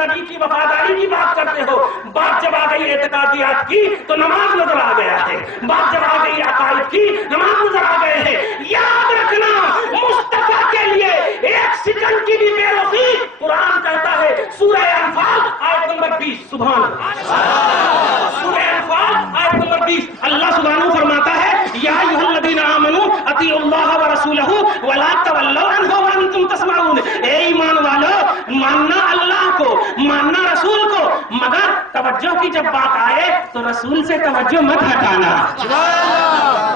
نبی کی وفاداری کی بات کرتے ہو، بات جب آ گئی اعتقادیات کی تو نماز نظر آ گیا ہے، بات جب آ گئی عقائد کی نماز نظر آ گئے ہیں۔ یاد رکھنا مصطفیٰ کے لیے ایک سیکنڈ کی بھی بے رخی قرآن کہتا ہے، سورہ انفال آیت نمبر 20، سبحان اللہ، سورہ انفال آیت نمبر 20، اللہ سبحانہ فرماتا ہے یا ایھا الذین آمنوا اطیعوا اللہ ورسولہ ولا تولوا عنہ وانتم تسمعون، اے ایمان والو ماننا اللہ کو، ماننا رسول کو، مگر توجہ کی جب بات آئے تو رسول سے توجہ مت ہٹانا۔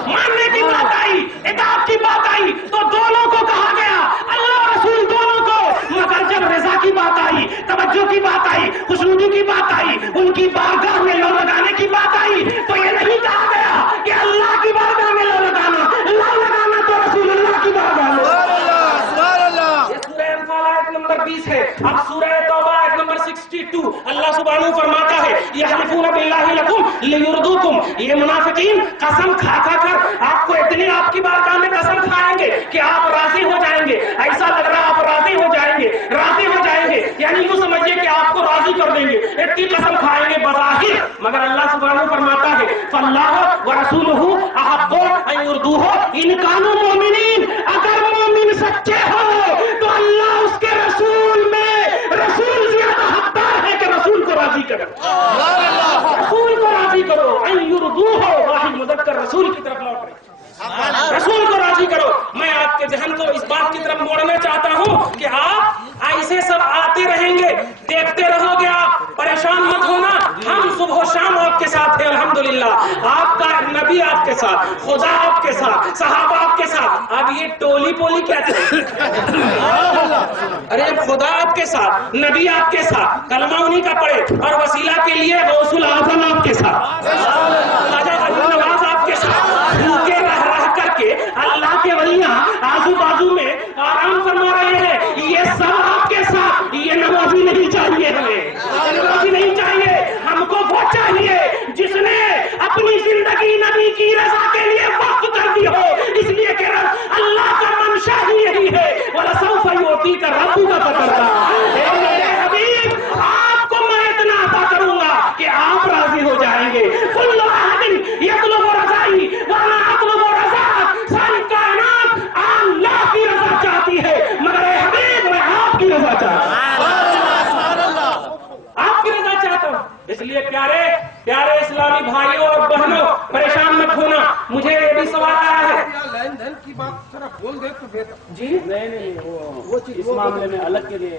ماننے کی بات آئی، اطاعت کی بات آئی تو دونوں کو کہا گیا، اللہ رسول دونوں کو، مگر جب رضا کی بات آئی، توجہ کی بات آئی، خوشنودی کی بات آئی، ان کی بارگاہ میں لو لگانے کی بات آئی تو یہ نہیں کہا گیا کہ اللہ کی بارگاہ میں لو لگانا، لو لگانا تو رسول اللہ کی بارگاہ میں۔ یہ سورہ انفال آیت نمبر 20 ہے۔ اب سورہ توبہ آیت نمبر 62 اللہ سبحانہ فرماتا ہے یحلفون باللہ لکم لیرضوکم، یہ منافقین قسم کھا کھا کر آپ کو اتنی آپ کی بارگاہ میں قسم کھائیں گے کہ آپ راضی ہو جائیں گے، ایسا لگ رہا آپ راضی ہو جائیں گے، راضی ہو جائیں گے، یعنی یوں سمجھیے کہ آپ کو راضی کر دیں گے، اتنی قسم کھائیں گے بظاہر، مگر اللہ سبحانہ فرماتا ہے فاللہ ورسولہ احق ان یرضوہ ان کانوا مؤمنین، اگر مومن سچے ہو تو اللہ اس کے رسول میں، رسول زیادہ حقدار ہے کہ رسول کو راضی کرو، رسول کو راضی کرو، ان یرضوہ واحد مذکر رسول کی طرف لوٹ رہے، رسول کو راضی کرو۔ میں آپ کے ذہن کو اس بات کی طرف موڑنا چاہتا ہوں کہ آپ ایسے سب آتے رہیں گے، دیکھتے رہو گے، آپ پریشان مت ہونا، ہم صبح و شام آپ کے ساتھ ہیں الحمدللہ، آپ کا نبی آپ کے ساتھ، خدا آپ کے ساتھ، صحابہ آپ کے ساتھ۔ اب یہ ٹولی پولی کیا ہے؟ ارے خدا آپ کے ساتھ، نبی آپ کے ساتھ، کلمہ انہی کا پڑھے، اور وسیلہ کے لیے غوث الاعظم آپ کے ساتھ، خواجہ غریب نواز آپ کے ساتھ، بھوکے رہ رہ کر کے اللہ کے ولیاں آزو بازو میں آرام فرما رہے ہیں، یہ سب آپ کے ساتھ۔ یہ نمازی نہیں چاہیے، ہمیں نمازی نہیں چاہیے، ہم کو وہ چاہیے جس نے اپنی زندگی نبی کی رضا کے لیے وقف کر دی ہو، اس لیے کہ اللہ کا منشا ہی یہی ہے، وَلَسَوْفَ يُعْطِيكَ رَبُّكَ فَتَرْضَىٰ، اے میرے حبیب آپ کو میں اتنا عطا کروں گا کہ آپ راضی ہو جائیں گے۔ كُلُّ أَحَدٍ يَطْلُبُ رَضَائِي وَأَنَا أَطْلُبُ رَضَاءَكَ، ساری کائنات اللہ کی رضا چاہتی ہے، مگر اے حبیب میں آپ کی رضا چاہتا ہوں، آپ کی رضا چاہتا ہوں۔ اس لیے پیارے پیارے اسلامی بھائیوں اور بہنوں پریشان مت ہونا۔ مجھے یہ بھی سوال آیا ہے، لین دین کی بات ذرا بول دے تو بہتر۔ جی نہیں وہ چیز اس معاملے میں الگ کے لیے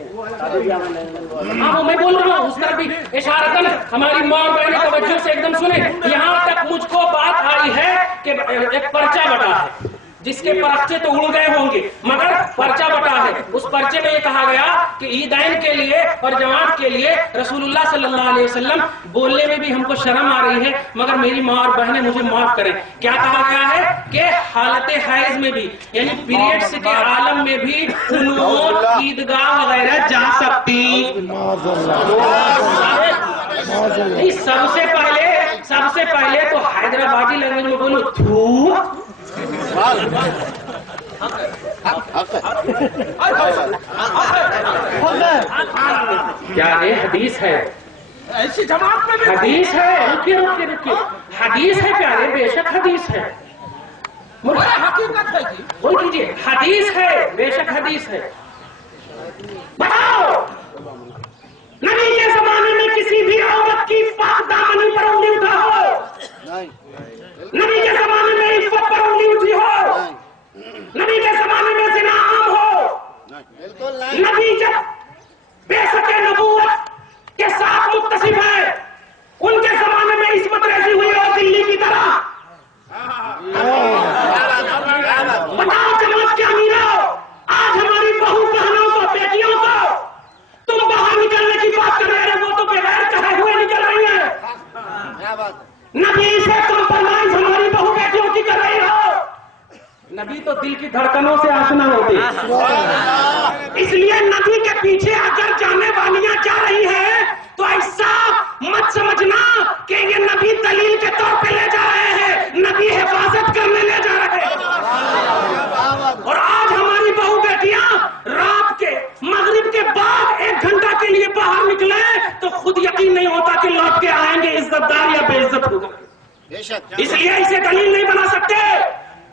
ہاں وہ میں بول رہا ہوں، اس طرح بھی اشارتاً ہماری ماں بہنیں توجہ سے ایک دم سنیں۔ یہاں تک مجھ کو بات آئی ہے کہ ایک پرچہ بٹا ہے جس کے پرچے تو اڑ گئے ہوں گے، مگر پرچہ بٹا ہے، اس پرچے میں یہ کہا گیا کہ عیدین کے لیے اور جماعت کے لیے رسول اللہ صلی اللہ علیہ وسلم بولنے میں بھی ہم کو شرم آ رہی ہے، مگر میری ماں اور بہنیں مجھے معاف کریں۔ کیا کہا گیا ہے کہ حالت حیض میں بھی، یعنی پیریڈز کے عالم میں بھی انہوں عیدگاہ وغیرہ جا سکتی۔ سب سے پہلے تو حیدرآبادی لینگویج میں بولو تھو، کیا یہ حدیث ہے؟ ایسی جماعت میں بھی حدیث ہے، رکیے رکیے رکیے، حدیث ہے پیارے، بے شک حدیث ہے، حقیقت ہے جی، بول کیجیے حدیث ہے، بے شک حدیث ہے۔ بتاؤ نبی کے زمانے میں کسی بھی عورت کی پاک دامنی پر انگلی اٹھا ہو، نبی کے زمانے میں عفت پر انگلی اٹھی ہو، نبی کے زمانے میں زنا عام ہو، نبی جب بے سکے نبوت کے ساتھ متصف ہے، ان کے زمانے میں عصمت ریزی ہوئی ہو دلی کی طرح۔ بتاؤ جماعت کے امیروں، آج ہماری بہو بہنوں کو، بیٹیوں کو تم باہر نکلنے کی بات کر رہے ہیں، وہ تو بغیر کہے ہوئے نکل رہی ہیں۔ نبی سے کمپرومائز ہماری بہو بیٹیوں کی کر رہی ہو، نبی تو دل کی دھڑکنوں سے آشنا ہوتی، اس لیے نبی کے پیچھے اگر جانے والیاں جا رہی ہیں تو ایسا مت سمجھنا کہ یہ نبی دلیل کے طور پہ لے جا رہے ہیں، نبی حفاظت کرنے لے جا رہے ہیں۔ اور آج ہماری بہو بیٹیاں رات کے مغرب کے بعد 1 گھنٹہ کے لیے باہر نکلے اس لیے اسے دلیل نہیں بنا سکتے.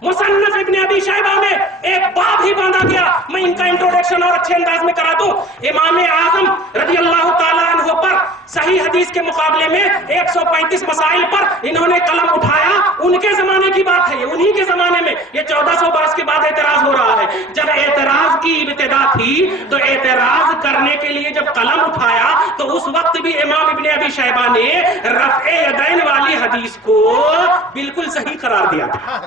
مصنف ابن ابی شیبہ میں ایک باب ہی باندھا گیا. میں ان کا انٹروڈکشن اور اچھے انداز میں کرا دوں. امام اعظم رضی اللہ تعالیٰ عنہ پر صحیح حدیث کے مقابلے میں 135 مسائل پر انہوں نے قلم اٹھایا. ان کے زمانے کی بات ہے, یہ انہی کے زمانے میں, یہ 1400 برس کے بعد اعتراض ہو رہا ہے. جب اعتراض کی ابتدا تھی تو اعتراض کرنے کے لیے جب قلم اٹھایا تو اس وقت بھی امام ابن ابی شیبہ نے رفع یدین والی حدیث کو بالکل صحیح قرار دیا تھا.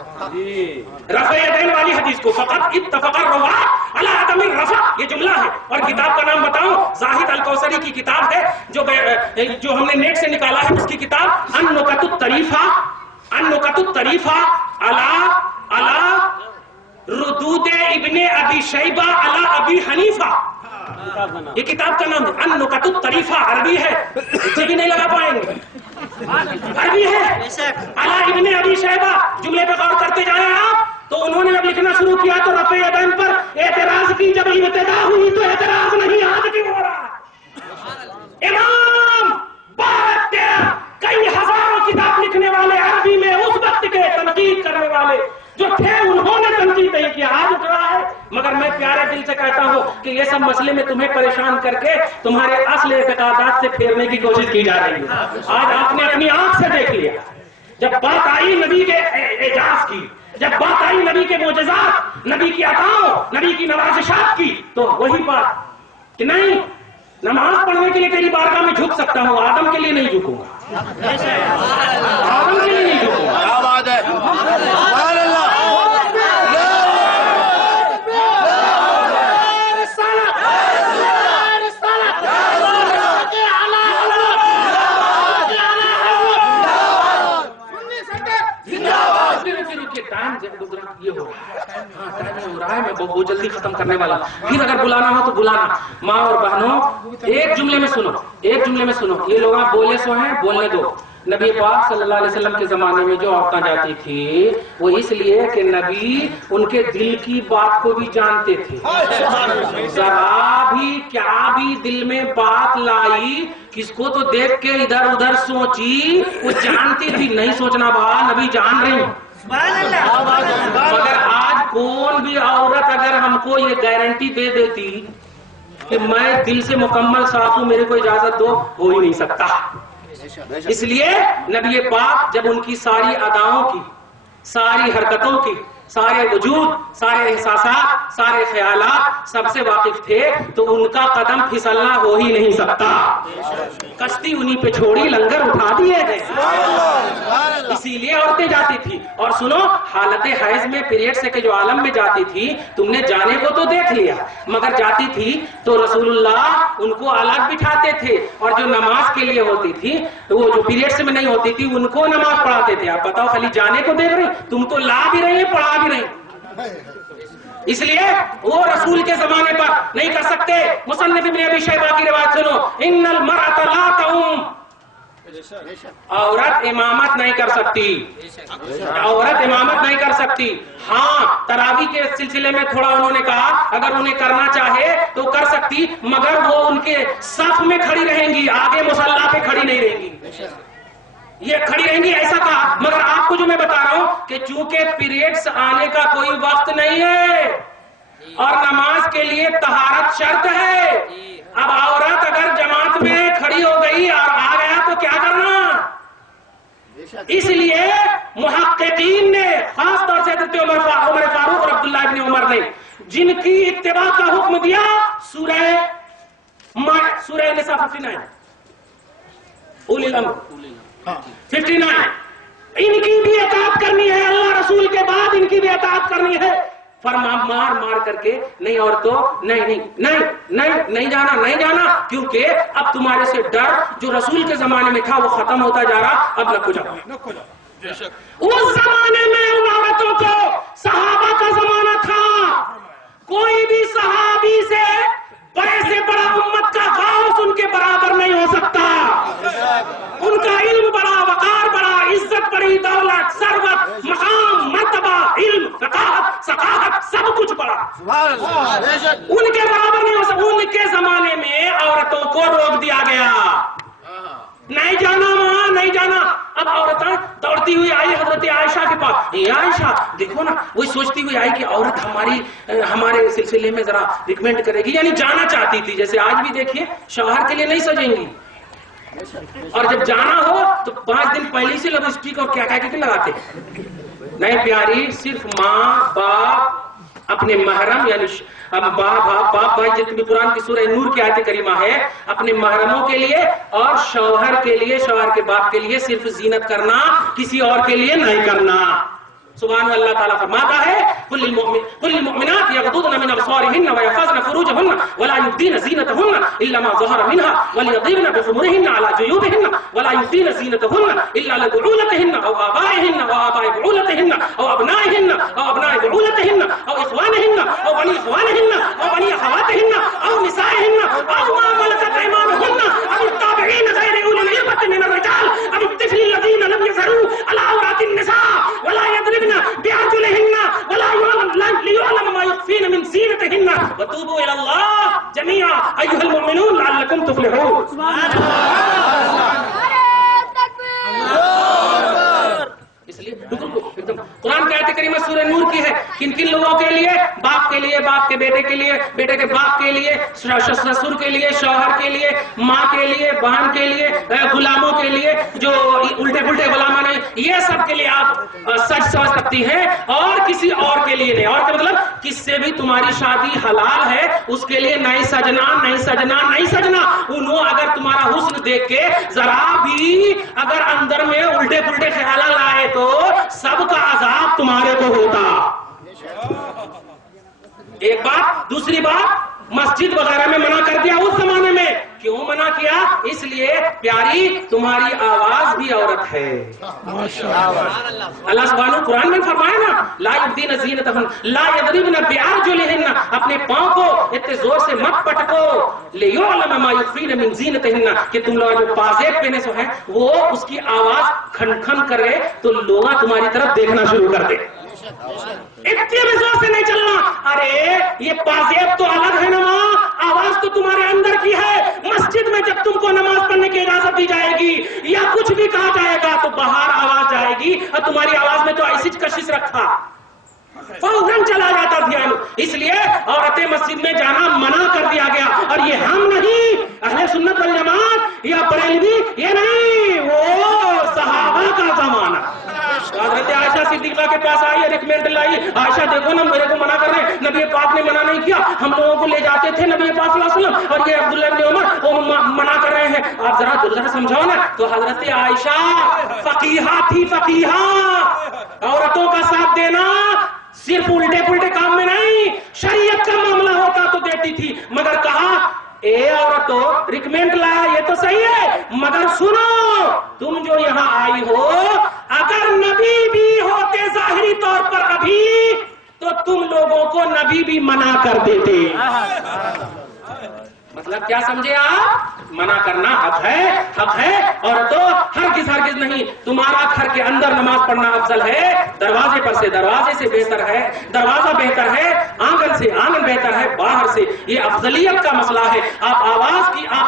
رفع یدین والی حدیث کو فقط اتفق الرواة علی عدم الرفع, یہ جملہ ہے. اور کتاب کا نام بتاؤں, زاہد الکوثری کی کتاب ہے جو ہم نے نیٹ سے نکالا ہے. اس کی کتاب النکت الطریفہ علی ردود ابن ابی شیبہ علی ابی حنیفہ. یہ کتاب کا نام ہے النکت الطریفہ. عربی ہے, اسے بھی نہیں لگا پائیں گے, عربی ہے. علی ابن ابی شیبہ, جملے پہ غور کرتے جائیں آپ. تو انہوں نے جب لکھنا شروع کیا تو رفع یدین پر اعتراض کی جب ابتدا ہوئی تو اعتراض نہیں آج بھی ہو رہا. امام بات کئی ہزاروں کتاب لکھنے والے عربی میں اس وقت کے تنقید کرنے والے جو تھے انہوں نے تنقید نہیں کیا, آج اٹھ رہا ہے. مگر میں پیارے دل سے کہتا ہوں کہ یہ سب مسئلے میں تمہیں پریشان کر کے تمہارے اصل اعتقادات سے پھیرنے کی کوشش کی جا رہی ہے. آج آپ نے اپنی آنکھ سے دیکھ لیا. جب بات آئی نبی کے اعجاز کی, جب بات آئی نبی کے معجزات, نبی کی عطاؤں, نبی کی نوازشات کی, تو وہی بات کہ نہیں, نماز پڑھنے کے لیے تیری بارگاہ میں جھک سکتا ہوں, آدم کے لیے نہیں جھکوں گا. آدم کے لیے نہیں جھکوں گا. کیا بات ہے, سبحان اللہ. یہ ہو رہا ہے, میں بہت جلدی ختم کرنے والا. پھر اگر بلانا ہو تو بلانا. ماں اور بہنوں, ایک جملے میں سنو, یہ لوگ آپ بولے سو ہیں, بولنے دو. نبی پاک صلی اللہ علیہ وسلم کے زمانے میں جو عورتیں جاتی تھی وہ اس لیے کہ نبی ان کے دل کی بات کو بھی جانتے تھے. ذرا بھی کیا بھی دل میں بات لائی, کس کو تو دیکھ کے ادھر ادھر سوچی, وہ جانتی تھی. نہیں سوچنا با, نبی جان رہی ہوں. مگر آج کون بھی عورت اگر ہم کو یہ گارنٹی دے دیتی کہ میں دل سے مکمل صاف ہوں, میرے کو اجازت دو, ہو ہی نہیں سکتا. اس لیے نبی پاک جب ان کی ساری اداؤں کی, ساری حرکتوں کی, سارے وجود, سارے احساسات, سارے خیالات سب سے واقف تھے تو ان کا قدم پھسلنا ہو ہی نہیں سکتا. کشتی انہی پہ چھوڑی, لنگر اٹھا دیے گئے. اسی لیے عورتیں جاتی تھی. اور سنو, حالت حیض میں, پیریڈ سے کے جو عالم میں جاتی تھی, تم نے جانے کو تو دیکھ لیا, مگر جاتی تھی تو رسول اللہ ان کو الگ بٹھاتے تھے, اور جو نماز کے لیے ہوتی تھی, وہ جو پیریڈ سے میں نہیں ہوتی تھی, ان کو نماز پڑھاتے تھے. آپ بتاؤ, خالی جانے کو دیکھ رہی, تم تو لا بھی رہی ہیں, پڑھا بھی نہیں. اس لیے وہ رسول کے زمانے پر نہیں کر سکتے. مصنف ابن ابی شیبہ کی روایت سنو, ان المرأة لا تؤم, عورت امامت نہیں کر سکتی, عورت امامت نہیں کر سکتی. ہاں, تراویح کے سلسلے میں تھوڑا انہوں نے کہا اگر انہیں کرنا چاہے تو کر سکتی, مگر وہ ان کے صف میں کھڑی رہیں گی, آگے مصلی پہ کھڑی نہیں رہیں گی. یہ کھڑی رہیں گی ایسا کہا. مگر آپ کو جو میں بتا رہا ہوں کہ چونکہ پیریڈز آنے کا کوئی وقت نہیں ہے اور نماز کے لیے طہارت شرط ہے, اب عورت اگر جماعت میں کھڑی ہو گئی اور آ گیا تو کیا کرنا. اس لیے محققین نے, خاص طور سے حضرت عمر فاروق اور عبداللہ ابن عمر نے, جن کی اتباع کا حکم دیا, سورہ نساء 59, اولی الامر 59, ان کی بھی اطاعت کرنی ہے, اللہ رسول کے بعد ان کی بھی اطاعت کرنی ہے. فرما مار مار کر کے, نہیں عورتوں, نہیں جانا, کیونکہ اب تمہارے سے ڈر جو رسول کے زمانے میں تھا وہ ختم ہوتا جا رہا, اب نہ کچھ. اس زمانے میں ان عورتوں کو صحابہ کا زمانہ تھا, کوئی بھی صحابی سے بڑے سے بڑا امت کا غوث ان کے برابر نہیں ہو سکتا. ان کا علم بڑا, وقار بڑا, عزت بڑی, دولت, ثروت, مقام, مرتبہ, علم, ثقافت, ثقافت, سب کچھ بڑا, ان کے برابر نہیں ہو سکتا. ان کے زمانے میں عورتوں کو روک دیا گیا, نہیں جانا وہاں, نہیں جانا. اب عورتیں دوڑتی ہوئی یہ عائشہ دیکھو نا وہی سوچتی ہوئی آئی کہ عورت ہمارے سلسلے میں ذرا ریکمینڈ کرے گی، یعنی جانا چاہتی تھی. جیسے آج بھی دیکھیے شوہر کے لیے نہیں سجیں گی، اور جب جانا ہو تو 5 دن پہلے سے لپسٹک اور کیا کہ لگاتے. نہیں پیاری، صرف ماں باپ اپنے محرم یعنی باپ بھائی جتنی قرآن کی سورہ نور کی آیت کریمہ ہے اپنے محرموں کے لیے اور شوہر کے لیے، شوہر کے باپ کے لیے صرف زینت کرنا، کسی اور کے لیے نہیں کرنا. سبحان اللہ تعالیٰ فرماتا ہے قل للمؤمنات یغضضن من ابصارهن ويحفظن فروجهن ولا يبدين زينتهن الا ما ظهر منها وليضربن بخمرهن على جيوبهن ولا يبدين زينتهن الا لبعولتهن او آبائهن وآباء بعولتهن او ابنائهن او ابناء بعولتهن او اخوانهن او بني اخوانهن او بني اخواتهن او نسائهن او ما ملكت ايمانهن او التابعين غير اولي الاربة من الرجال او الطفل الذين لم يظهروا على عورات النساء ولا يضربن بأرجلهن ولا ليعلم ما يخفين من زينتهن وتوبوا إلى الله جميعا أيها المؤمنون لعلكم تفلحون. سبحان اللہ. اس لیے ایک دم قرآن کی آیت کریمہ سورہ نور کی ہے. کن کن لوگوں کے لیے؟ باپ کے لیے، باپ کے بیٹے کے لیے، بیٹے کے باپ کے لیے، سسر کے لیے، شوہر کے لیے، ماں کے لیے، بہن کے لیے، غلاموں کے لیے جو الٹے پلٹے غلام نہیں، یہ سب کے لیے آپ سچ سمجھ سکتی ہیں، اور کسی اور کے لیے نہیں. اور کیا مطلب؟ کس سے بھی تمہاری شادی حلال ہے اس کے لیے نہیں سجنا، نہیں سجنا، نہیں سجنا. انہوں اگر تمہارا حسن دیکھ کے ذرا بھی اگر اندر میں الٹے پلٹے خیالات آئے تو سب کا عذاب تمہارے کو ہوتا. ایک بات. دوسری بات، مسجد وغیرہ میں منع کر دیا اس زمانے میں. کیوں منع کیا؟ اس لیے پیاری تمہاری آواز بھی عورت ہے. اللہ سبحانہ قرآن میں فرمایا نا لا یبدین زینتہن لا یضربن بارجلہن، اپنے پاؤں کو اتنے زور سے مت پٹکو لیعلم ما یخفین من زینتہن، کہ تم لوگ جو پازیب پہنے سو ہیں وہ اس کی آواز کھن کھن کرے تو لوگ تمہاری طرف دیکھنا شروع کر دے. اتنے بھی زور سے نہیں چلنا. ارے یہ پازیب تو الگ ہے نا، آواز تو تمہارے اندر کی ہے. مسجد میں جب تم کو نماز پڑھنے کی اجازت دی جائے گی یا کچھ بھی کہا جائے گا تو باہر آواز جائے گی، اور تمہاری آواز میں تو ایسی کشش رکھا فوراً چلا جاتا دھیان. اس لیے عورتیں مسجد میں جانا منع کر دیا گیا. اور یہ ہم نہیں، اہل سنت والجماعت یا بریلوی، یہ نہیں، وہ صحابہ کا زمانہ. حضرت عائشہ صدیقہ کے پاس آئی، ریکمینڈ لائی. عائشہ دیکھو نا میرے کو منع کر رہے ہیں، نبی پاک نے منع نہیں کیا، ہم لوگوں کو لے جاتے تھے نبی پاک صلی اللہ علیہ وسلم، اور یہ عبداللہ بن عمر وہ منع کر رہے ہیں، آپ ذرا سمجھاؤ نا. تو حضرت عائشہ فقیہہ تھی، فقیہہ. عورتوں کا ساتھ دینا صرف الٹے پلٹے کام میں نہیں، شریعت کا معاملہ ہوتا تو دیتی تھی. مگر کہا اے عورتوں ریکمینڈ لایا یہ تو صحیح ہے، مگر سنو تم جو یہاں آئی ہو اگر نبی بھی ہوتے ظاہری طور پر ابھی تو تم لوگوں کو نبی بھی منع کر دیتے. مطلب کیا سمجھے آپ؟ منع کرنا حق ہے، حق ہے. اور تو ہرگز نہیں. تمہارا گھر کے اندر نماز پڑھنا افضل ہے دروازے پر سے. دروازے سے بہتر ہے، دروازہ بہتر ہے، آنگن سے آنگن بہتر ہے باہر سے. یہ افضلیت کا مسئلہ ہے. آپ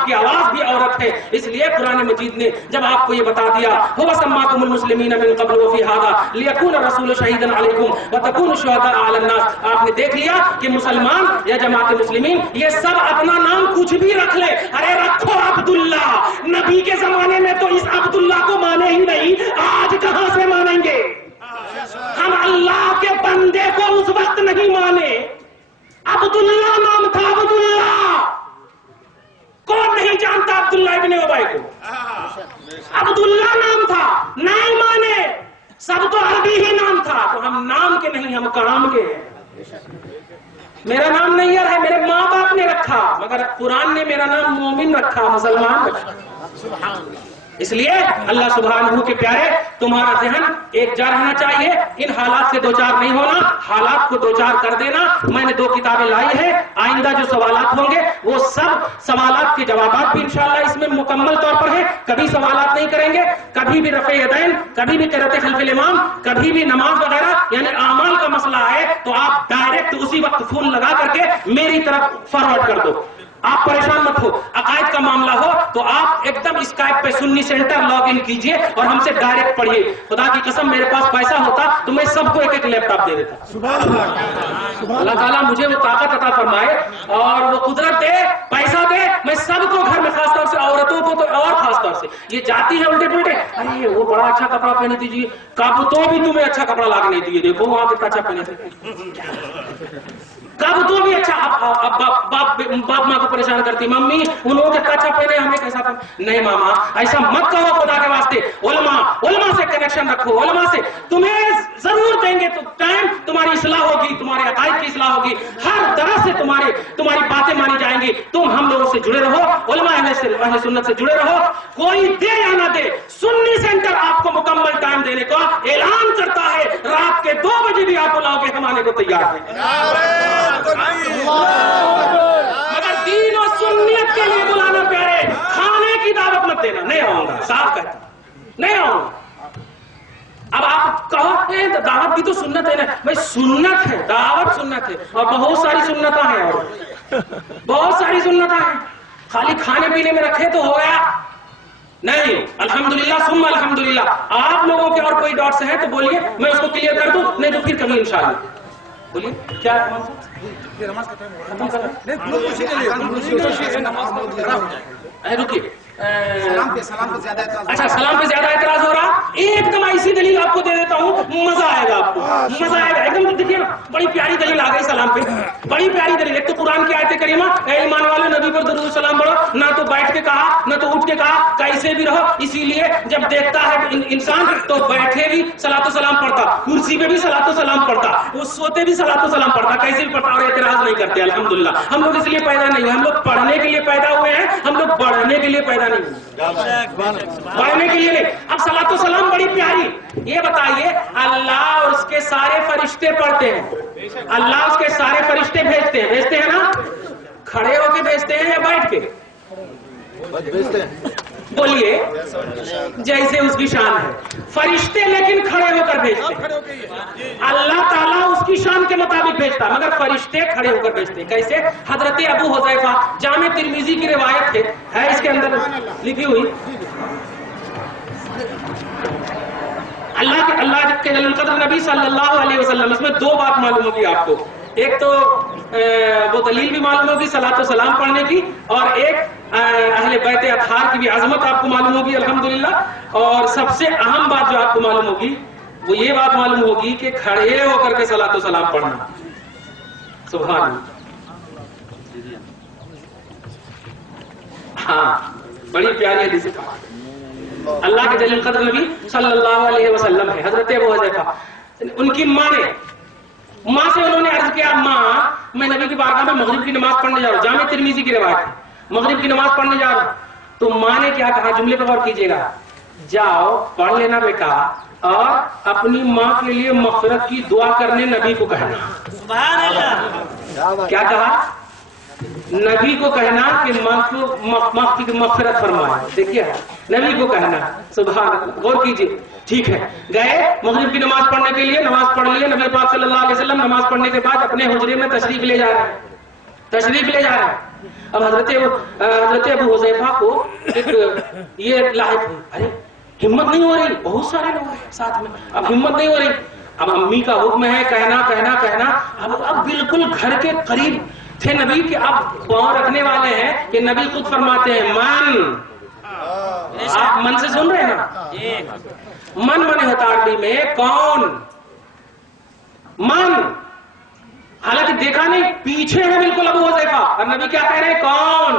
کی آواز بھی عورت ہے. اس لیے قرآن مجید نے جب آپ کو یہ بتا دیا هو سماکم المسلمین من قبل وفی ھذا لیکون الرسول شہیدا علیکم وتکونوا شہداء علی الناس. آپ نے دیکھ لیا کہ مسلمان یا جماعت مسلمین یہ سب اپنا نام کچھ بھی رکھ لے. ارے رکھو عبداللہ. نبی کے زمانے میں تو اس عبداللہ کو مانے ہی نہیں، آج کہاں سے مانیں گے؟ ہم اللہ کے بندے کو اس وقت نہیں مانے. عبداللہ نام تھا، عبداللہ. کون نہیں جانتا عبداللہ ابن ابی کو؟ عبداللہ نام تھا، نہیں مانے. سب تو عربی ہی نام تھا. تو ہم نام کے نہیں، ہم کام کے ہیں. میرا نام نیئر ہے، میرے ماں باپ نے رکھا، مگر قرآن نے میرا نام مومن رکھا، مسلمان رکھا. اس لیے اللہ سبحانہ کے پیارے تمہارا ذہن ایک جا رہنا چاہیے. ان حالات سے دوچار نہیں ہونا، حالات کو دوچار کر دینا. میں نے 2 کتابیں لائی ہیں. آئندہ جو سوالات ہوں گے وہ سب سوالات کے جوابات بھی انشاءاللہ اس میں مکمل طور پر ہیں. کبھی سوالات نہیں کریں گے، کبھی بھی رفع یدین، کبھی بھی قرأت خلف الامام، کبھی بھی نماز وغیرہ یعنی اعمال کا مسئلہ ہے تو آپ ڈائریکٹ اسی وقت فون لگا کر کے میری طرف فارورڈ کر دو. آپ پریشان مت ہو. عقائد کا کا معاملہ ہو تو آپ ایک دم اسکائپ پہ سنی سینٹر لاگ ان کیجئے اور ہم سے ڈائریکٹ پڑھیے. خدا کی قسم میرے پاس پیسہ ہوتا تو میں سب کو ایک ایک لیپ ٹاپ دے دیتا. اللہ تعالیٰ مجھے وہ طاقت عطا فرمائے اور وہ قدرت دے, پیسہ دے, میں سب کو گھر میں خاص طور سے عورتوں کو تو اور خاص طور سے یہ جاتی ہے الٹے پلٹے, ارے وہ بڑا اچھا کپڑا پہنے دیجیے, کب تو بھی تمہیں اچھا کپڑا لا کے نہیں دیے, دیکھو وہاں کتنا اچھا پہنے تھے, کب تو بھی اچھا. باپ ماں کو پریشان کرتی, ممی ان لوگوں کتنا اچھا پہنے ہمیں کیسا پہنے. نہیں ماما ایسا مت کہو, خدا کے واسطے علماء سے کنیکشن رکھو, علماء سے تمہیں ضرور دیں گے تو ٹائم, تمہاری اصلاح ہوگی, تمہارے عقائد کی اصلاح ہوگی, ہر طرح سے تمہاری باتیں مانی جائیں گی. تم ہم لوگوں سے جڑے رہو, علماء اہل سنت سے جڑے رہو, کوئی دے یا نہ دے, سنی سینٹر آپ کو مکمل ٹائم دینے کا اعلان کرتا ہے. رات کے 2 بجے بھی آپ بلاؤ گے, ہم آنے کو تیار ہیں. مگر دین اور سنت کے لیے بلانا پیارے, کھانے کی دعوت مت دینا. نہیں آؤں گا, صاف کہتا ہوں, نہیں آؤں گا. اب آپ کہو دعوت بھی تو سنت ہے نا, بھائی سنت ہے, دعوت سنت ہے, اور بہت ساری سنتیں ہیں, اور بہت ساری سنتیں ہیں. خالی کھانے پینے میں رکھے تو ہو گیا نہیں. الحمدللہ ثم الحمدللہ. آپ لوگوں کے اور کوئی ڈاٹس ہیں تو بولیے, میں اس کو کلیئر کر دوں, نہیں تو پھر کبھی انشاءاللہ. بولیے کیا رکیے. اچھا سلام پہ زیادہ اعتراض ہو رہا, ایک دم ایسی دلیل آپ کو دے دیتا ہوں, مزہ آئے گا آپ کو, مزہ آئے گا ایک دم. دیکھیے بڑی پیاری دلیل آ گئی سلام پہ, بڑی پیاری دلیل. ایک تو قرآن کی آیت کریمہ, اے ایمان والے نبی پر درود و سلام پڑھو, نہ تو بیٹھ کے کہا نہ تو اٹھ کے کہا, کیسے بھی رہو. اسی لیے جب دیکھتا ہے انسان تو بیٹھے بھی صلاۃ و سلام پڑھتا, کرسی پہ بھی صلاۃ و سلام پڑھتا, وہ سوتے بھی صلاۃ و سلام پڑھتا, کیسے بھی پڑھتا, اور اعتراض نہیں کرتے. الحمدللہ ہم لوگ اس لیے پیدا نہیں ہوئے, ہم لوگ پڑھنے کے لیے پیدا ہوئے ہیں, ہم لوگ بڑھنے کے لیے پیدا نہیں ہوئے, پڑھنے کے لیے نہیں. اب صلاۃ و سلام بڑی پیاری. یہ بتائیے اللہ اور اس کے سارے فرشتے پڑھتے ہیں, اللہ اس کے سارے فرشتے بھیجتے ہیں نا, کھڑے ہو کے بھیجتے ہیں یا بیٹھ کے؟ بولیے جیسے اس کی شان ہے. فرشتے لیکن کھڑے ہو کر بھیجتے ہیں, اللہ تعالیٰ اس کی شان کے مطابق بھیجتا, مگر فرشتے کھڑے ہو کر بھیجتے ہیں. کیسے؟ حضرت ابو حذیفہ, جامع ترمذی کی روایت ہے اس کے اندر لکھی ہوئی. اللہ کے جلیل القدر نبی صلی اللہ علیہ وسلم, اس میں 2 بات معلوم ہوگی آپ کو. ایک تو وہ دلیل بھی معلوم ہوگی صلاۃ و سلام پڑھنے کی, اور ایک اہل بیت اطہار کی بھی عظمت آپ کو معلوم ہوگی الحمدللہ. اور سب سے اہم بات جو آپ کو معلوم ہوگی وہ یہ بات معلوم ہوگی کہ کھڑے ہو کر کے صلاۃ و سلام پڑھنا. سبحان اللہ. ہاں بڑی پیاری حدیث اللہ کے جلیل القدر نبی صلی اللہ علیہ وسلم ہے. حضرت ابو حذیفہ, ان کی ماں سے انہوں نے عرض کیا, ماں میں نبی کی بارگاہ میں مغرب کی نماز پڑھنے جا رہا ہوں. جامع ترمذی کی روایت ہے, مغرب کی نماز پڑھنے جا رہا ہوں. تو ماں نے کیا کہا, جملے پر غور کیجیے گا, جاؤ پڑھ لینا بیٹا, اور اپنی ماں کے لیے مغفرت کی دعا کرنے نبی کو کہنا. سبحان اللہ. کیا کہا؟ نبی کو کہنا کہ ماں کی مغفرت فرمائے. دیکھیے نبی کو کہنا. سبحان اللہ, غور کیجیے. ٹھیک ہے, گئے مغرب کی نماز پڑھنے کے لیے, نماز پڑھ لیے. نبی پاک صلی اللہ علیہ وسلم نماز پڑھنے کے بعد اپنے حجرے میں تشریف لے جا رہے ہیں. اب حضرت ابو حذیفہ کو ایک یہ لاحق ہوئی, ارے ہمت نہیں ہو رہی, بہت سارے لوگ ہیں ساتھ میں, اب ہمت نہیں ہو رہی. اب امی کا حکم ہے کہنا. اب بالکل گھر کے قریب تھے نبی کہ اب پاؤں رکھنے والے ہیں کہ نبی خود فرماتے ہیں من. آپ من سے سن رہے ہیں نا, من ہوتا عربی میں کون, من. حالانکہ دیکھا نہیں, پیچھے ہے بالکل ابو حذیفہ, اور نبی کیا کہہ رہے ہیں, کون.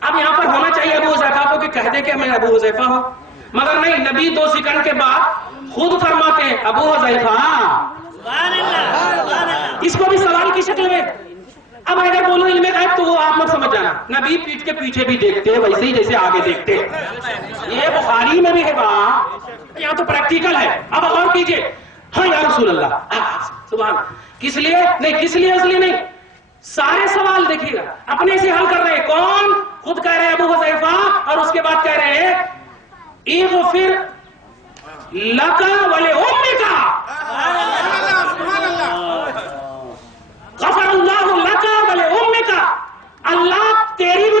اب یہاں پر ہونا چاہیے ابو حذیفہ کو کہ کہہ دے کہ میں ابو حذیفہ ہوں, مگر نہیں, نبی 2 سیکنڈ کے بعد خود فرماتے ہیں ابو حذیفہ. اس کو بھی سوال کی شکل میں. اب اگر بولو علم غیب تو وہ آپ لوگ سمجھ جانا, نبی پیٹھ کے پیچھے بھی دیکھتے ہیں ویسے ہی جیسے آگے دیکھتے. یہ بخاری میں بھی ہے بات, یہاں تو پریکٹیکل ہے. اب غور کیجئے, ہاں یا رسول اللہ, سبحان. کس لیے نہیں, سارے سوال دیکھیے گا اپنے سے حل کر رہے ہیں. کون؟ خود کہہ رہے ہیں ابو حذیفہ, اور اس کے بعد کہہ رہے ہیں اغفر لک ولأمک. غفر اللہ لک ولأمک. اللہ تیری بھی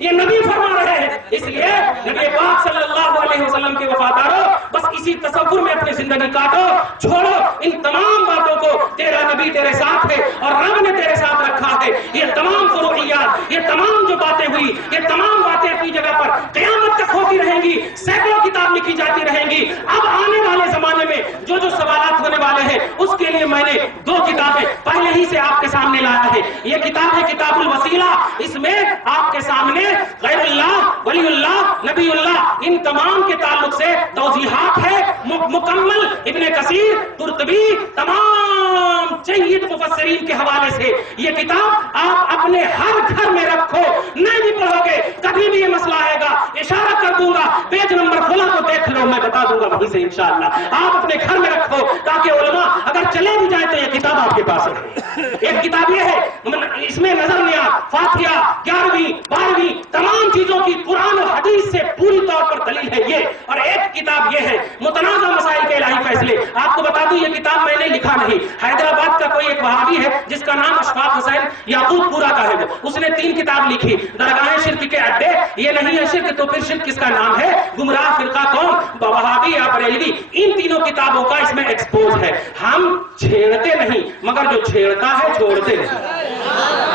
یہ نبی فرما رہے ہیں. اس لیے نبی پاک صلی اللہ علیہ وسلم کے وفاداروں بس اسی تصور میں اپنی زندگی کاٹو, چھوڑو ان تمام باتوں کو. تیرا نبی تیرے ساتھ ہے اور رب نے تیرے ساتھ رکھا ہے. یہ تمام فروعیات, یہ تمام جو باتیں ہوئی, یہ تمام باتیں اپنی جگہ پر قیامت تک ہوتی رہیں گی. سینکڑوں کتاب لکھی جاتی رہیں گی. اب آنے والے زمانے میں جو جو سوالات ہونے والے ہیں اس کے لیے میں نے 2 کتابیں پہلے ہی سے آپ کے سامنے لایا ہے. یہ کتاب ہے کتاب الوسیلہ. اس میں آپ کے سامنے غیر اللہ, ولی اللہ, نبی اللہ, ان تمام کے تعلق سے توضیحات ہے مکمل. ابن کثیر, قرطبی, تمام جید مفسرین کے حوالے سے یہ کتاب آپ اپنے ہر گھر میں رکھو. نہیں بھی پڑھو گے کبھی بھی یہ مسئلہ آئے گا اشارہ کر دوں گا, پیج نمبر کھلا تو دیکھ لو, میں بتا دوں گا وہیں سے انشاءاللہ. آپ اپنے گھر میں رکھو تاکہ علماء اگر چلے بھی جائیں تو یہ کتاب آپ کے پاس ہے. ایک کتاب یہ ہے, اس میں نظر نیات, فاتحہ, 11ویں 12ویں تمام چیزوں کی قرآن اور حدیث سے پوری طور پر دلیل ہے یہ. اور ایک کتاب یہ ہے متنازع مسائل کے الہی فیصلے. آپ کو بتا دوں یہ کتاب میں نے لکھا نہیں. حیدرآباد کا کوئی ایک وہابی ہے جس کا نام اشفاق حسین یعقوب پورا کا ہے, اس نے 3 کتاب لکھی. درگاہ شرک کے اڈے, یہ نہیں ہے شرک تو پھر شرک کس کا نام ہے, گمراہ فرقہ کون, وہابی یا بریلوی. ان تینوں کتابوں کا اس میں ایکسپوز ہے. ہم چھیڑتے نہیں مگر جو چھیڑتا ہے چھوڑتے نہیں.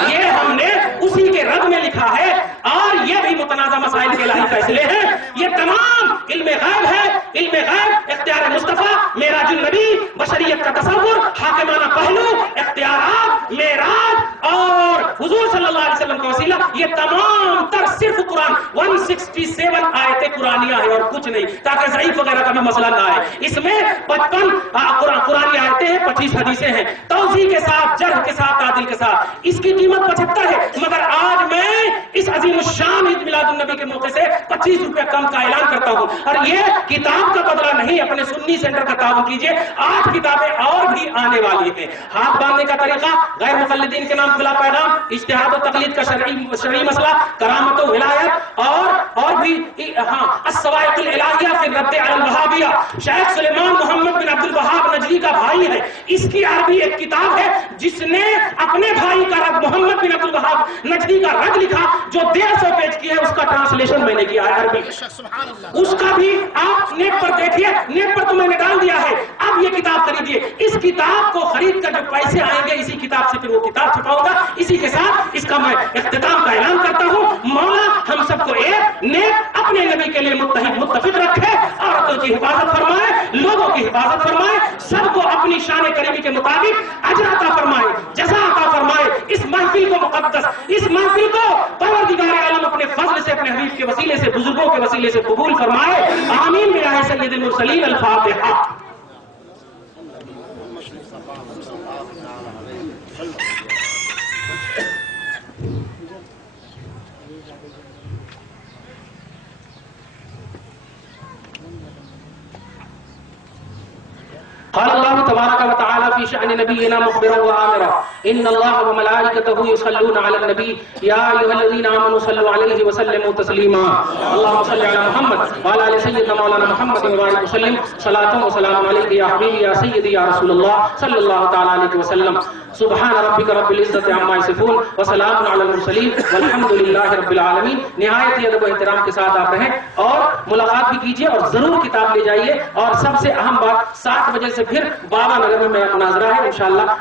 یہ ہم نے اسی کے رد میں لکھا ہے. اور یہ بھی متنازع مسائل کے الہی فیصلے ہیں. یہ تمام علم غیب ہے. علم غیب, اختیار مصطفیٰ, معراج النبی, بشریت کا تصور, حاکمانہ پہلو, اختیارات, معراج اور حضور صلی اللہ علیہ وسلم کا وسیلہ, یہ تمام تر صرف قرآن 167 آیتیں قرآنیہ ہیں اور کچھ نہیں, تاکہ ضعیف وغیرہ کا بھی مسئلہ نہ آئے. اس میں 55 قرآنی آیتیں ہیں, 25 حدیثیں ہیں, توضیح کے ساتھ, جرح کے ساتھ, تعدیل کے ساتھ. اس کی قیمت 75 ہے. مگر آج میں اس عظیم الشان عید میلاد النبی کے موقع سے 25 روپے کم کا اعلان کرتا ہوں. اور یہ کتاب کا بدلہ نہیں, اپنے سنی سینٹر کا تعاون کیجیے. 8 کتابیں اور بھی آنے والی ہیں. ہاتھ باندھنے کا طریقہ, غیر مقلدین کے نام کھلا پیغام, اجتہاد و تقلید کا شرعی مسئلہ, کرامت و ولایت, اور بھی الصواعق الالہیہ فی الرد علی الوہابیہ. شیخ سلیمان محمد بن عبد الوہاب نجدی کا بھائی ہے. اس کی عربی ایک کتاب ہے جس نے اپنے بھائی کا رد, محمد بن عبد الوہاب نجدی کا رد لکھا جو 150 پیج کی ہے. اس کا ٹرانسلیشن میں نے کیا ہے عربی. اس کا بھی آپ نیٹ پر دیکھیے, نیٹ پر تو میں نے ڈال دیا ہے. اب یہ کتاب خریدیے. اس کتاب کو خرید کر جو پیسے آئیں گے اسی کتاب سے پھر وہ کتاب چھپاؤں گا. اسی کے ساتھ اس کا میں اختتام کا اعلان کرتا ہوں. مولا ہم سب کو ایک نیک اپنے نبی کے لیے متفق رکھے, عورتوں کی حفاظت فرمائے, لوگوں کی حفاظت فرمائے, سب کو اپنی شان کریمی کے مطابق اجر عطا فرمائے, جزا عطا فرمائے. اس محفل کو مقدس, اس محفل کو پروردگار عالم اپنے فضل سے, اپنے حبیب کے وسیلے سے, بزرگوں کے وسیلے سے قبول فرمائے. آمین بجاہ سید المرسلین. الفاتحہ. قال الله تبارك وتعالى في شأن نبينا مخبرا وآمرا إن الله وملائكته يصلون على النبي يا أيها الذين آمنوا صلوا عليه وسلموا تسليما. اللهم صل على محمد وعلى آل سيدنا مولانا محمد وبارك وسلم صلاة وسلام عليك يا حبيبي يا سيدي يا رسول الله صلى الله تعالى عليه وسلم. سبحان ربك رب العزة عما يصفون وسلام على المرسلين والحمد لله رب العالمین. نہایت ادب و احترام کے ساتھ آپ رہیں اور ملاقات بھی کیجیے اور ضرور کتاب لے جائیے. اور سب سے اہم بات 7 بجے سے پھر بابا نگر میں میرا مناظرہ ہے انشاءاللہ.